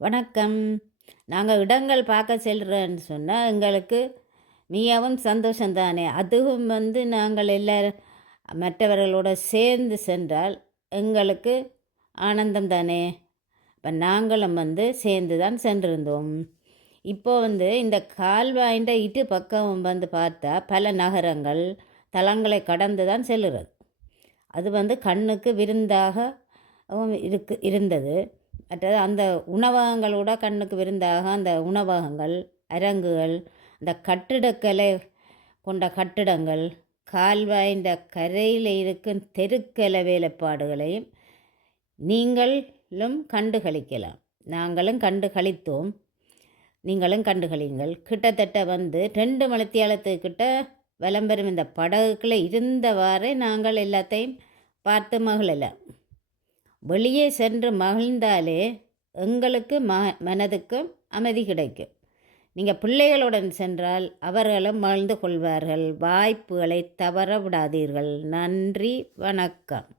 வணக்கம். நாங்கள் இடங்கள் பார்க்க செல்கிறோன்னு சொன்னால் எங்களுக்கு மிகவும் சந்தோஷந்தானே அதுவும் வந்து நாங்கள் எல்லாரும் மற்றவர்களோட சேர்ந்து சென்றால் எங்களுக்கு ஆனந்தம் தானே இப்போ நாங்களும் வந்து சேர்ந்து தான் சென்றிருந்தோம். இப்போ வந்து இந்த கால்வாய்ந்த இட்டு பக்கம் வந்து பார்த்தா பல நகரங்கள் தலங்களை கடந்து தான் செல்லுறது. அது வந்து கண்ணுக்கு விருந்தாக இருக்கு இருந்தது. மற்றது அந்த உணவகங்களோட கண்ணுக்கு விருந்தாக அந்த உணவகங்கள் அரங்குகள் அந்த கட்டிடக்கலை கொண்ட கட்டிடங்கள் கால்வாய்ந்த கரையில் இருக்கும் தெருக்கலை வேலைப்பாடுகளையும் நீங்களும் கண்டு களிக்கலாம். நாங்களும் கண்டு களித்தோம். நீங்களும் கண்டு கழியுங்கள் கிட்டத்தட்ட வந்து ரெண்டு மணித்தியாலத்துக்கிட்ட விளம்பரம் இந்த படகுக்குள்ளே இருந்தவாறே நாங்கள் எல்லாத்தையும் பார்த்து மகிழலாம். வெளியே சென்று மகிழ்ந்தாலே எங்களுக்கு ம மனதுக்கும் அமைதி கிடைக்கும். நீங்கள் பிள்ளைகளுடன் சென்றால் அவர்களும் மகிழ்ந்து கொள்வார்கள். வாய்ப்புகளை தவற விடாதீர்கள். நன்றி. வணக்கம்.